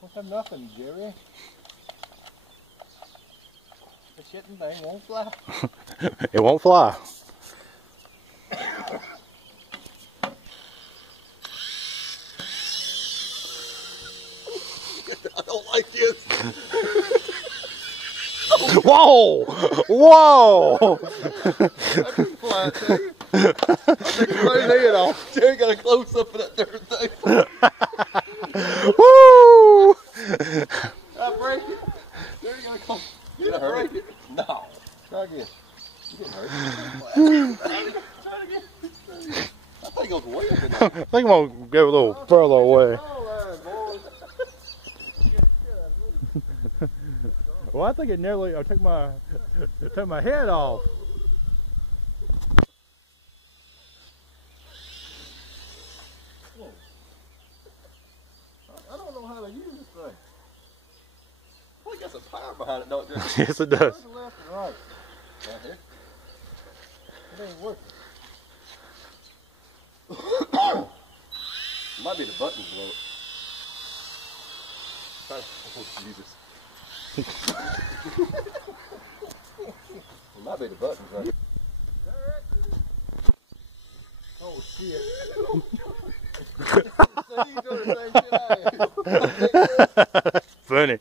Don't have nothing, Jerry. The shitting thing won't fly. It won't fly. I don't like this. Whoa! Whoa! I can fly it, Jerry. I'll take his right head off. Jerry got a close up of that darn thing. Woo! I break it. Jerry got a close. Did I break it? No. Try again. You didn't hurt it. Try it again. That thing goes way up in there. I think I'm gonna go a little further away. Well, I think it nearly. I took my head off. I don't know how to use this thing. Well, it got some power behind it, don't it? Yes, it does. The left and right. Right here. It ain't working. It might be the buttons blow it. Oh, Jesus. It might be the buttons right here. Oh, shit. See, you doing the same shit I am. Funny.